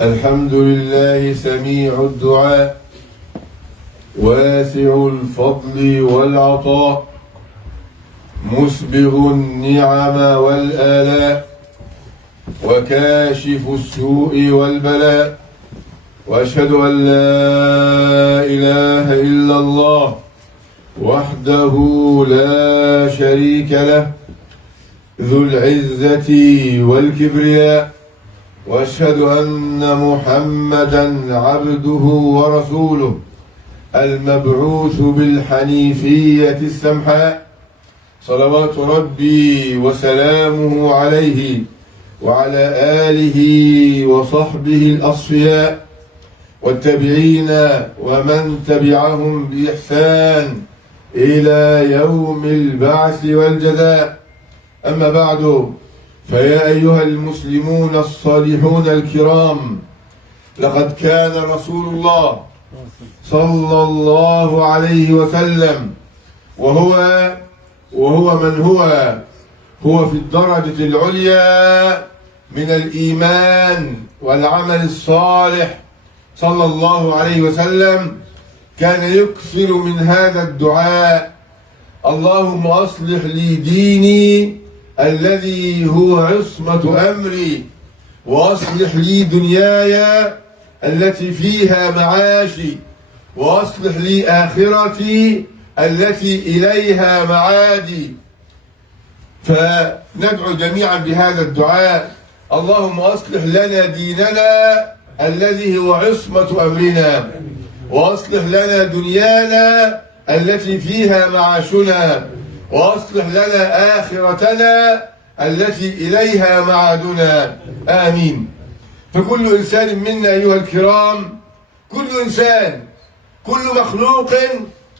الحمد لله سميع الدعاء واسع الفضل والعطاء مسبغ النعم والآلاء وكاشف السوء والبلاء، وأشهد أن لا إله إلا الله وحده لا شريك له ذو العزة والكبرياء، وأشهد أن محمدا عبده ورسوله المبعوث بالحنيفية السمحاء، صلوات ربي وسلامه عليه وعلى آله وصحبه الأصفياء والتابعين ومن تبعهم بإحسان إلى يوم البعث والجزاء. أما بعد، فيا أيها المسلمون الصالحون الكرام، لقد كان رسول الله صلى الله عليه وسلم وهو من هو في الدرجة العليا من الإيمان والعمل الصالح، صلى الله عليه وسلم كان يكثر من هذا الدعاء: اللهم أصلح لي ديني الذي هو عصمة أمري، وأصلح لي دنياي التي فيها معاشي، وأصلح لي آخرتي التي إليها معادي. فندعو جميعا بهذا الدعاء: اللهم أصلح لنا ديننا الذي هو عصمة أمرنا، وأصلح لنا دنيانا التي فيها معاشنا، وأصلح لنا آخرتنا التي إليها معادنا. آمين. فكل إنسان منا أيها الكرام، كل إنسان، كل مخلوق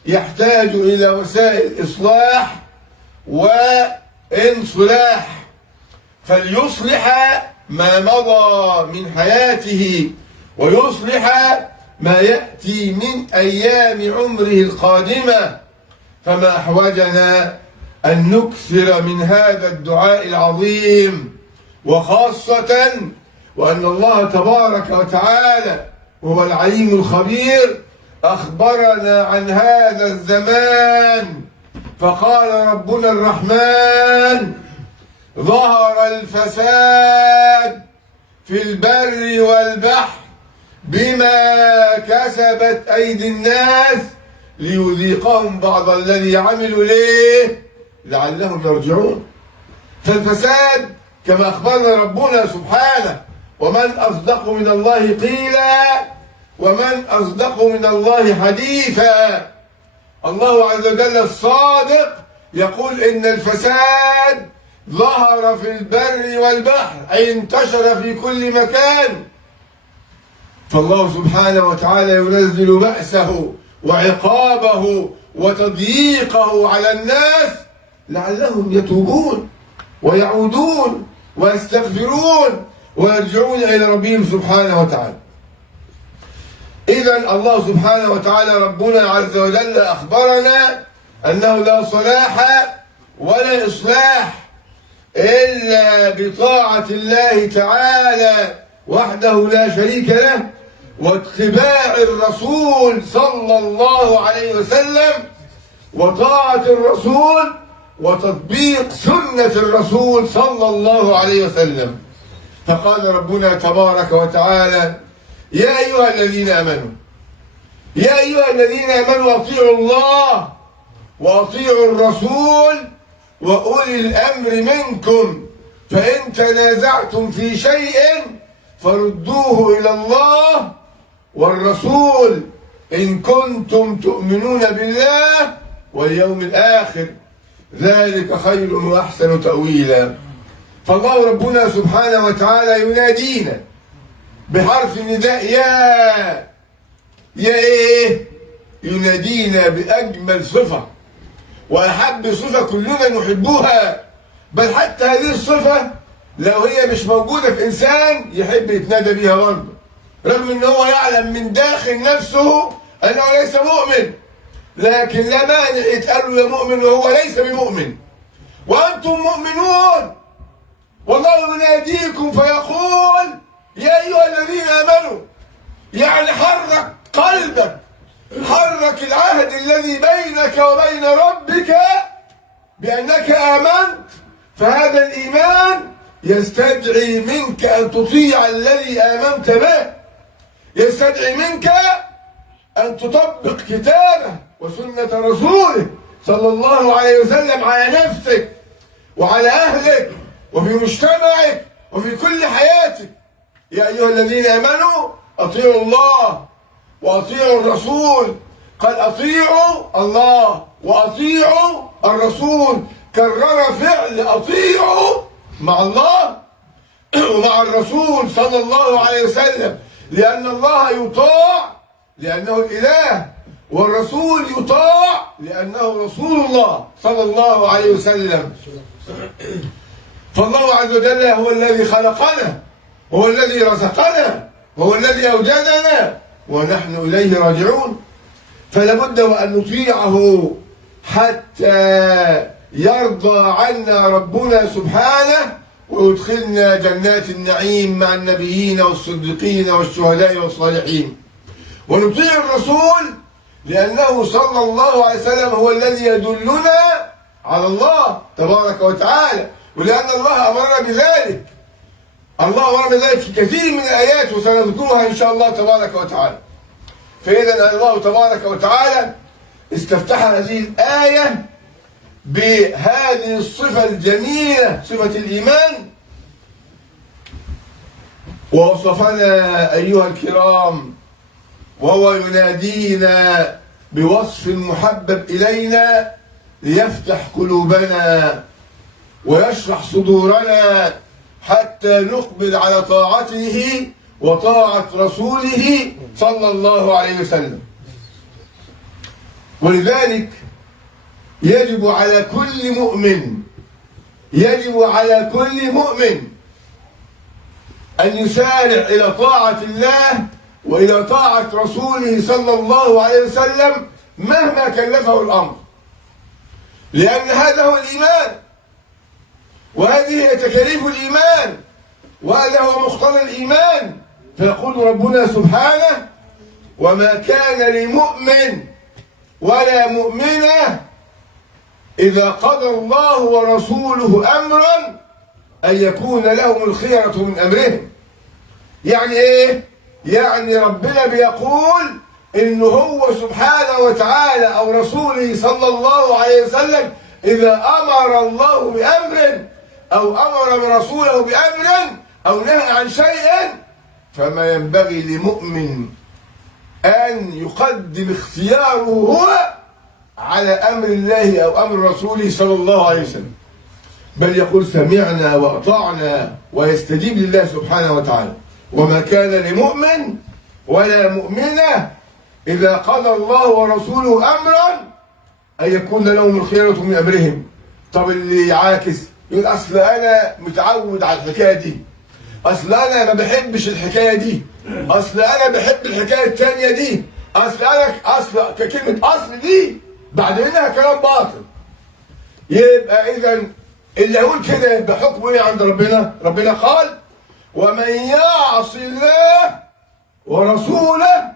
يحتاج إلى وسائل إصلاح وانصلاح، فليصلح ما مضى من حياته ويصلح ما يأتي من أيام عمره القادمة. فما أحوجنا أن نكثر من هذا الدعاء العظيم، وخاصة وأن الله تبارك وتعالى وهو العليم الخبير أخبرنا عن هذا الزمان، فقال ربنا الرحمن: ظهر الفساد في البر والبحر بما كسبت أيدي الناس ليذيقهم بعض الذي عملوا ليه لعلهم يرجعون. فالفساد كما أخبرنا ربنا سبحانه: ومن أصدق من الله قيلا ومن أصدق من الله حديثا. الله عز وجل الصادق يقول إن الفساد ظهر في البر والبحر، أي انتشر في كل مكان. فالله سبحانه وتعالى ينزل بأسه وعقابه وتضييقه على الناس لعلهم يتوبون ويعودون ويستغفرون ويرجعون إلى ربهم سبحانه وتعالى. إذن الله سبحانه وتعالى ربنا عز وجل أخبرنا أنه لا صلاح ولا إصلاح إلا بطاعة الله تعالى وحده لا شريك له، واتباع الرسول صلى الله عليه وسلم، وطاعة الرسول وتطبيق سنة الرسول صلى الله عليه وسلم. فقال ربنا تبارك وتعالى: يا أيها الذين آمنوا، يا أيها الذين آمنوا أطيعوا الله وأطيعوا الرسول وأولي الأمر منكم، فإن تنازعتم في شيء فردوه إلى الله والرسول إن كنتم تؤمنون بالله واليوم الآخر، ذلك خير وأحسن تأويلا. فالله ربنا سبحانه وتعالى ينادينا بحرف النداء: يا إيه؟ ينادينا بأجمل صفة وأحب صفة كلنا نحبها، بل حتى هذه الصفة لو هي مش موجودة في إنسان يحب يتنادى بيها برضه، رغم إن هو يعلم من داخل نفسه أنه ليس مؤمن، لكن لا مانع يتقال له يا مؤمن وهو ليس بمؤمن. وأنتم مؤمنون والله يناديكم فيقول يا أيها الذين آمنوا، يعني حرك قلبك، حرك العهد الذي بينك وبين ربك بأنك آمنت. فهذا الإيمان يستدعي منك أن تطيع الذي آمنت به، يستدعي منك أن تطبق كتابه وسنة رسوله صلى الله عليه وسلم على نفسك وعلى أهلك وفي مجتمعك وفي كل حياتك. يا أيها الذين آمنوا أطيعوا الله وأطيعوا الرسول. قال أطيعوا الله وأطيعوا الرسول، كرر فعل أطيعوا مع الله ومع الرسول صلى الله عليه وسلم، لأن الله يطاع لأنه الإله، والرسول يطاع لأنه رسول الله صلى الله عليه وسلم. فالله عز وجل هو الذي خلقنا، وهو الذي رزقنا، وهو الذي أوجدنا، ونحن إليه راجعون. فلا بد وأن نطيعه حتى يرضى عنا ربنا سبحانه ويدخلنا جنات النعيم مع النبيين والصديقين والشهداء والصالحين. ونطيع الرسول لأنه صلى الله عليه وسلم هو الذي يدلنا على الله تبارك وتعالى، ولأن الله أمرنا بذلك. الله أمرنا بذلك في كثير من الآيات وسنذكرها إن شاء الله تبارك وتعالى. فإذا الله تبارك وتعالى استفتح هذه الآية بهذه الصفة الجميلة، صفة الإيمان، ووصفنا أيها الكرام وهو ينادينا بوصف محبب إلينا ليفتح قلوبنا ويشرح صدورنا حتى نقبل على طاعته وطاعة رسوله صلى الله عليه وسلم. ولذلك يجب على كل مؤمن أن يسارع إلى طاعة الله وإلى طاعة رسوله صلى الله عليه وسلم مهما كلفه الأمر، لأن هذا هو الإيمان، وهذه هي تكاليف الإيمان، وهذا هو مقتضى الإيمان. فيقول ربنا سبحانه: وما كان لمؤمن ولا مؤمنة إذا قضى الله ورسوله أمرا أن يكون لهم الخيرة من أمرهم. يعني إيه؟ يعني ربنا بيقول إنه هو سبحانه وتعالى أو رسوله صلى الله عليه وسلم إذا أمر الله بأمر أو أمر رسوله بأمر أو نهى عن شيء، فما ينبغي لمؤمن أن يقدم اختياره هو على أمر الله أو أمر رسوله صلى الله عليه وسلم، بل يقول سمعنا وأطعنا ويستجيب لله سبحانه وتعالى. وما كان لمؤمن ولا مؤمنة إذا قضى الله ورسوله أمرا أن يكون لهم الخيرة من أمرهم. طب اللي يعاكس يقول أصل أنا متعود على الحكاية دي، أصل أنا ما بحبش الحكاية دي، أصل أنا بحب الحكاية التانية دي، أصل كلمة أصل دي بعد منها كلام باطل. يبقى إذا اللي يقول كده يبقى حكمه إيه عند ربنا؟ ربنا قال: ومن يعص الله ورسوله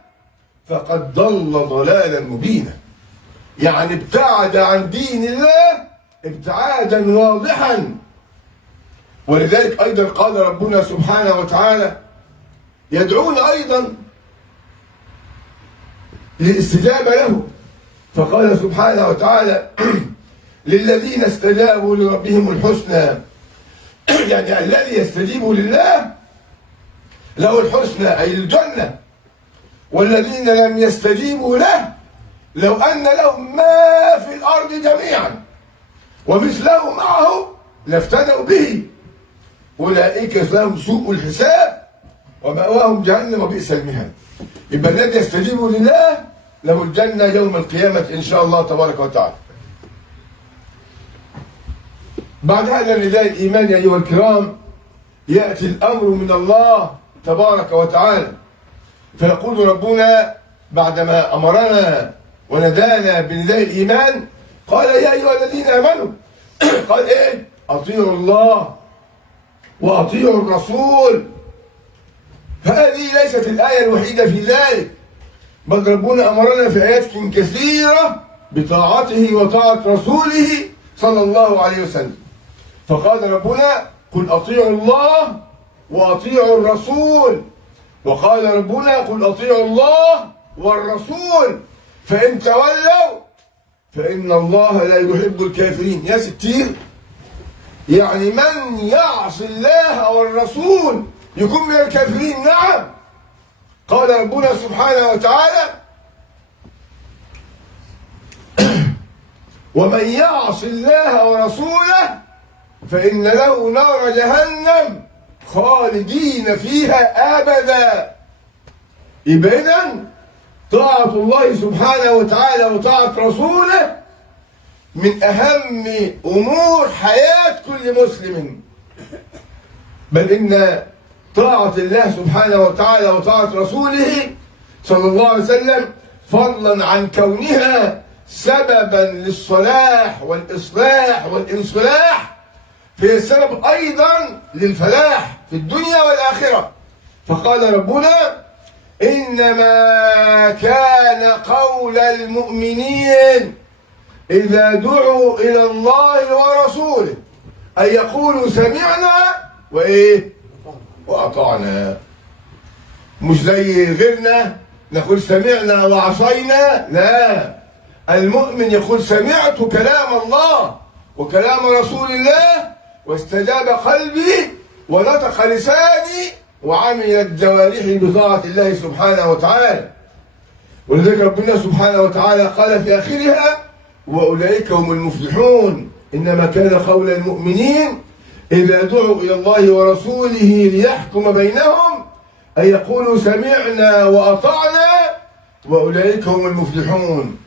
فقد ضل ضلالا مبينا. يعني ابتعد عن دين الله ابتعادا واضحا. ولذلك أيضا قال ربنا سبحانه وتعالى يدعون أيضا للاستجابة له، فقال سبحانه وتعالى: للذين استجابوا لربهم الحسنى. يعني الذي يستجيب لله له الحسنى أي الجنة، والذين لم يستجيبوا له لو أن لهم ما في الأرض جميعا ومثله معه لافتدوا به أولئك لهم سوء الحساب ومأواهم جهنم وبئس المهاد. يبقى الذي يستجيب لله له الجنة يوم القيامة إن شاء الله تبارك وتعالى. بعد هذا النداء الإيمان يا أيها الكرام يأتي الأمر من الله تبارك وتعالى، فيقول ربنا بعدما أمرنا وندانا بنداء الإيمان قال: يا أيها الذين آمنوا قال إيه؟ أطيعوا الله وأطيعوا الرسول. هذه ليست الآية الوحيدة في ذلك، بل ربنا أمرنا في آيات كثيرة بطاعته وطاعة رسوله صلى الله عليه وسلم. فقال ربنا: قل أطيعوا الله وأطيعوا الرسول. وقال ربنا: قل أطيعوا الله والرسول فإن تولوا فإن الله لا يحب الكافرين. يا ستير، يعني من يعص الله والرسول يكون من الكافرين. نعم، قال ربنا سبحانه وتعالى: ومن يعص الله ورسوله فإن له نار جهنم خالدين فيها أبدا. يبقى إذن طاعة الله سبحانه وتعالى وطاعة رسوله من أهم أمور حياة كل مسلم، بل إن طاعة الله سبحانه وتعالى وطاعة رسوله صلى الله عليه وسلم فضلا عن كونها سببا للصلاح والإصلاح والانصلاح، فهي سبب أيضا للفلاح في الدنيا والآخرة. فقال ربنا: إنما كان قول المؤمنين إذا دعوا إلى الله ورسوله أن يقولوا سمعنا وأطعنا. مش زي غيرنا نقول سمعنا وعصينا، لا، المؤمن يقول سمعت كلام الله وكلام رسول الله واستجاب قلبي ونطق لساني وعملت جوارحي بطاعة الله سبحانه وتعالى. ولذلك ربنا سبحانه وتعالى قال في آخرها: وأولئك هم المفلحون. إنما كان قول المؤمنين إذا دعوا إلى الله ورسوله ليحكم بينهم أن يقولوا سمعنا وأطعنا وأولئك هم المفلحون.